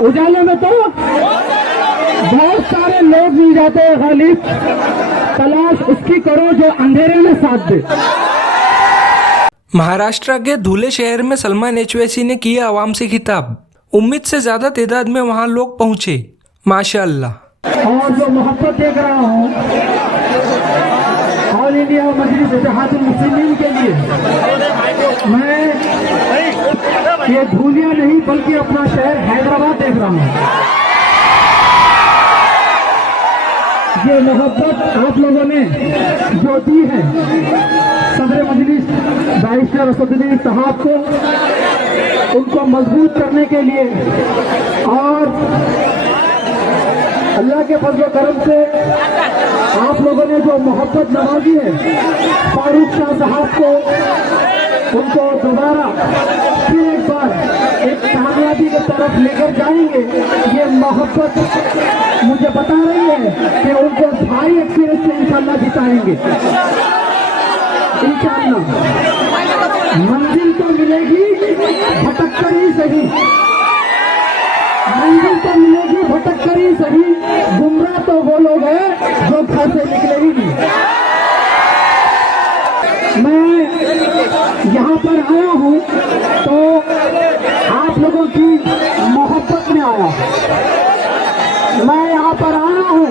उजाले में तो बहुत सारे लोग मिल जाते हैं गालिब, तलाश उसकी करो जो अंधेरे में साथ दे। महाराष्ट्र के धुले शहर में सलमान एचवैसी ने किया आवाम से खिताब। उम्मीद से ज्यादा तादाद में वहां लोग पहुंचे, माशाअल्लाह। और जो मोहब्बत देख रहा हूँ ऑल इंडिया मजलिस इत्तेहादुल मुस्लिमीन के लिए, मैं ये धूलिया नहीं बल्कि अपना शहर हैदराबाद देख रहा हूँ। ये मोहब्बत आप लोगों ने जो दी है सदर मजलिस बैरिस्टर असदुद्दीन साहब को, उनको मजबूत करने के लिए, और अल्लाह के फजल करम से आप लोगों ने जो मोहब्बत नवाजी है फारूक शाह साहब को, उनको दोबारा फिर एक बार एक कामयाबी की तरफ लेकर जाएंगे। ये मोहब्बत मुझे बता रही है कि उनको भाई एक्सपीरियंस से इंशाल्लाह जिताएंगे। इंशाल्लाह मंजिल तो मिलेगी, भटक कर ही सही, मंजिल तो मिलेगी भटक कर ही सही। गुमराह तो वो लोग हैं जो घर से निकले ही नहीं। मैं यहाँ पर आया हूँ तो आप लोगों की मोहब्बत में आया। मैं यहाँ पर आया हूँ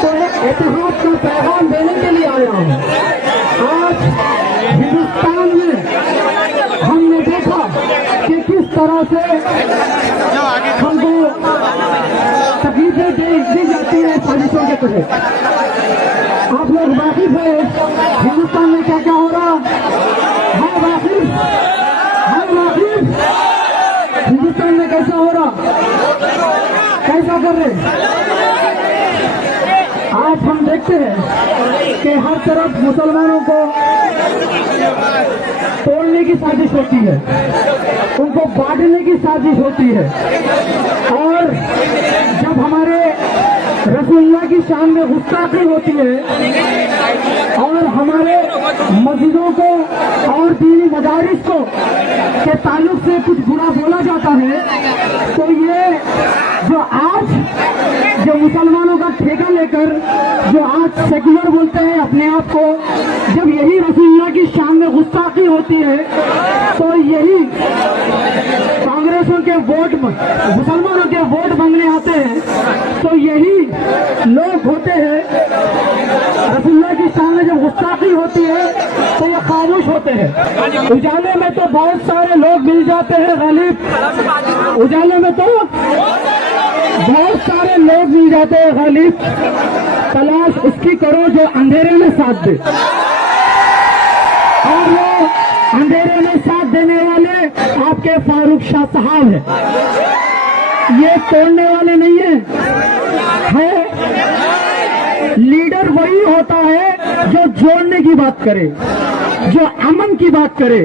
तो एक इत्तेहाद का पैगाम देने के लिए आया हूँ। आज हिंदुस्तान में हमने देखा कि किस तरह से हमको तकलीफें दी जाती है साजिशों के तहत। आप लोग वाकिफ है हिंदुस्तान में क्या क्या हो रहा है? वाकिफ है? वाकिफ हिंदुस्तान में कैसा हो रहा, कैसा कर रहे? आज हम देखते हैं कि हर तरफ मुसलमानों को तोड़ने की साजिश होती है, उनको बांटने की साजिश होती है। और जब हमारे रसूलुल्लाह की शान में गुस्ताखी होती है और हमारे मस्जिदों को और दीनी मदारिस को के ताल्लुक से कुछ बुरा बोला जाता है, तो ये जो आज जो मुसलमानों का ठेका लेकर जो आज सेक्युलर बोलते हैं अपने आप को, जब यही रसूलुल्लाह की शान में गुस्ताखी होती है तो यही कांग्रेसों के वोट, मुसलमानों के वोट मांगने आते हैं, तो यही लोग होते हैं। रसूलुल्लाह की शान में जब गुस्ताखी होती है तो ये खामोश होते हैं। उजाले में तो बहुत सारे लोग मिल जाते हैं गालिब, उजाले में तो बहुत सारे लोग मिल जाते हैं गालिब, तलाश उसकी करो जो अंधेरे में साथ दे। और वो अंधेरे में साथ देने वाले आपके फारूक शाह साहब हैं, ये तोड़ने वाले नहीं है। लीडर वही होता है जो जोड़ने की बात करे, जो अमन की बात करे,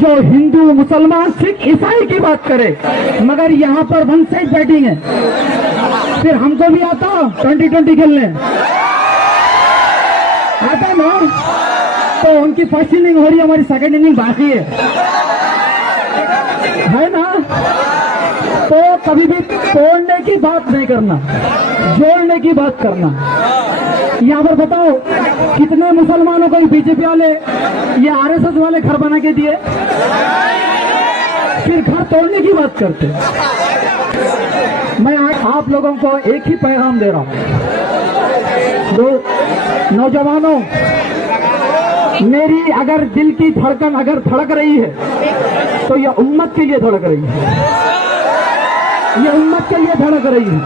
जो हिंदू मुसलमान सिख ईसाई की बात करे। मगर यहाँ पर वन साइड बैटिंग है। फिर हमको भी आता 2020 खेलने आता ना, तो उनकी फर्स्ट इनिंग हो रही है, हमारी सेकंड इनिंग बाकी है ना। तो कभी भी तोड़ने की बात नहीं करना, जोड़ने की बात करना। यहाँ पर बताओ कितने मुसलमानों को बीजेपी वाले ये आरएसएस वाले घर बना के दिए, फिर घर तोड़ने की बात करते। मैं आज आप लोगों को एक ही पैगाम दे रहा हूँ, नौजवानों, मेरी अगर दिल की धड़कन अगर धड़क रही है तो यह उम्मत के लिए धड़क रही है, ये उम्मत के लिए धड़क रही है।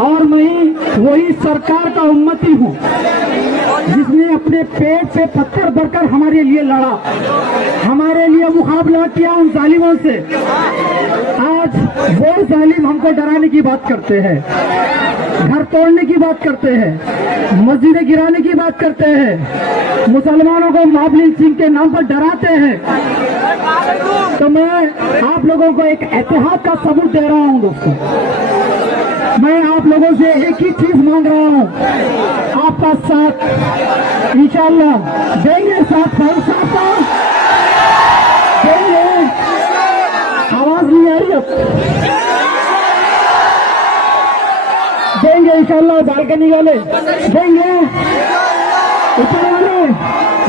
और मैं वही सरकार का उम्मती हूँ जिसने अपने पेट पे पत्थर भरकर हमारे लिए लड़ा, हमारे लिए मुकाबला किया उन जालिमों से। आज वो जालिम हमको डराने की बात करते हैं, घर तोड़ने की बात करते हैं, मस्जिदें गिराने की बात करते हैं, मुसलमानों को मॉब लिंचिंग के नाम पर डराते हैं। तो मैं आप लोगों को एक इत्तेहाद का सबूत दे रहा हूँ दोस्तों। मैं आप लोगों से एक ही चीज मांग रहा हूँ, आपका साथ इंशाअल्लाह देंगे, साथ साथ देंगे। आवाज नहीं आ रही अब? इंशाल्लाह बालकनी वाले देंगे, ऊपर वाले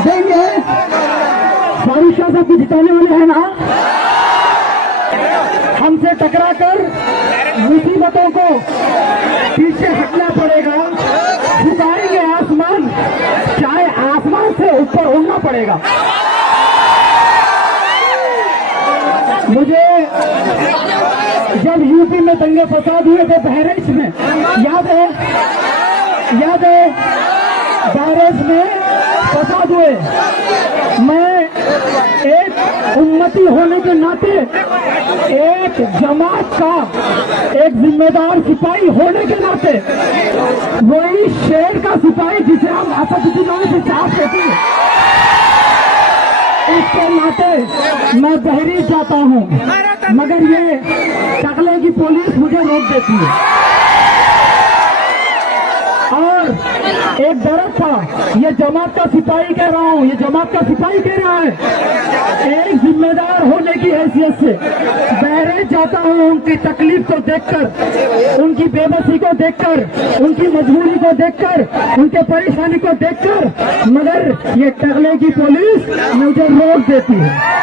देंगे, फारूक शाह साहब को जिताने वाले हैं ना। हमसे टकरा कर मुसीबतों को पीछे हटना पड़ेगा, झुकाएंगे आसमान, चाहे आसमान से ऊपर उड़ना पड़ेगा। मुझे जब यूपी में दंगे फसाद हुए थे बहराइच में, याद है बहराइच में फसाद हुए, मैं एक उम्मती होने के नाते, एक जमात का एक जिम्मेदार सिपाही होने के नाते, वही शेर का सिपाही जिसे हम असदुद्दीन से साफ कहते हैं, इसके नाते मैं बहरीच जाता हूँ, मगर ये टकले की पुलिस मुझे रोक देती है। और एक दर्द था, ये जमात का सिपाही कह रहा हूँ, ये जमात का सिपाही कह रहा है, एक जिम्मेदार होने की हैसियत से बहरीच जाता हूँ, उनकी तकलीफ को देखकर, उनकी बेबसी को देखकर, उनकी मजबूरी को देखकर, उनके परेशानी को देखकर, मगर ये टकले की पुलिस मुझे रोक देती है।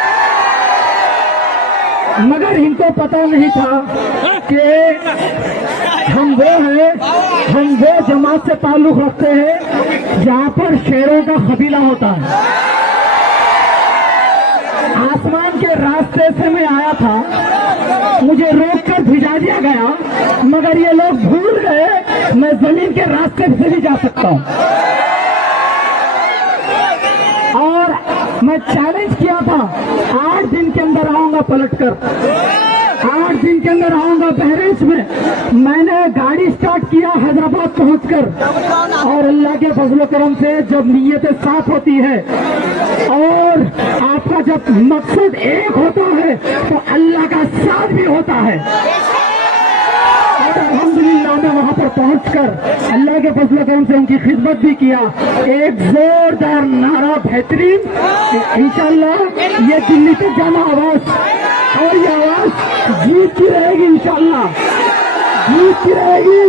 मगर इनको पता नहीं था कि हम वो जमात से ताल्लुक रखते हैं जहाँ पर शेरों का कबीला होता है। आसमान के रास्ते से मैं आया था, मुझे रोक कर भिजा दिया गया, मगर ये लोग भूल गए मैं जमीन के रास्ते से भी जा सकता हूँ। और मैं चैलेंज किया था, 8 दिन के अंदर आऊंगा पलटकर, 8 दिन के अंदर आऊंगा बहरीच में। मैंने गाड़ी स्टार्ट किया हैदराबाद पहुंचकर, और अल्लाह के फजल करम से जब नीयतें साफ होती है और आपका जब मकसद एक होता है तो अल्लाह का साथ भी होता है। और अल्हम्दुलिल्लाह मैं वहां पर पहुंचकर अल्लाह के फजल करम से उनकी खिदमत भी किया। एक जोरदार नारा बेहतरीन, इंशाल्लाह ये दिल्ली तक जाना आवाज, और ये आवाज जीतती रहेगी, इंशाल्लाह जीतती रहेगी।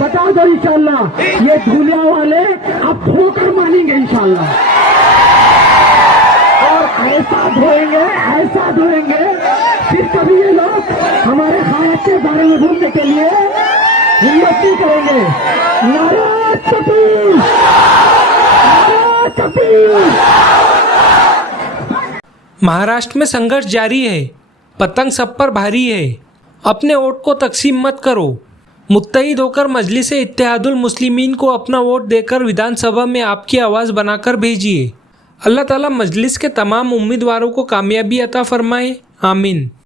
बता दो इंशाल्लाह, ये धूलिया वाले अब धोकर मानेंगे इंशाल्लाह, और ऐसा धोएंगे फिर कभी ये लोग हमारे खायत के बारे में बोलने के लिए हिम्मत नहीं करेंगे। नारे तकबीर, नारे तकबीर। महाराष्ट्र में संघर्ष जारी है, पतंग सब पर भारी है। अपने वोट को तकसीम मत करो, मुत्तहिद होकर मजलिस इत्तेहादुल मुस्लिमीन को अपना वोट देकर विधानसभा में आपकी आवाज़ बनाकर भेजिए। अल्लाह ताला मजलिस के तमाम उम्मीदवारों को कामयाबी अता फरमाए, आमीन।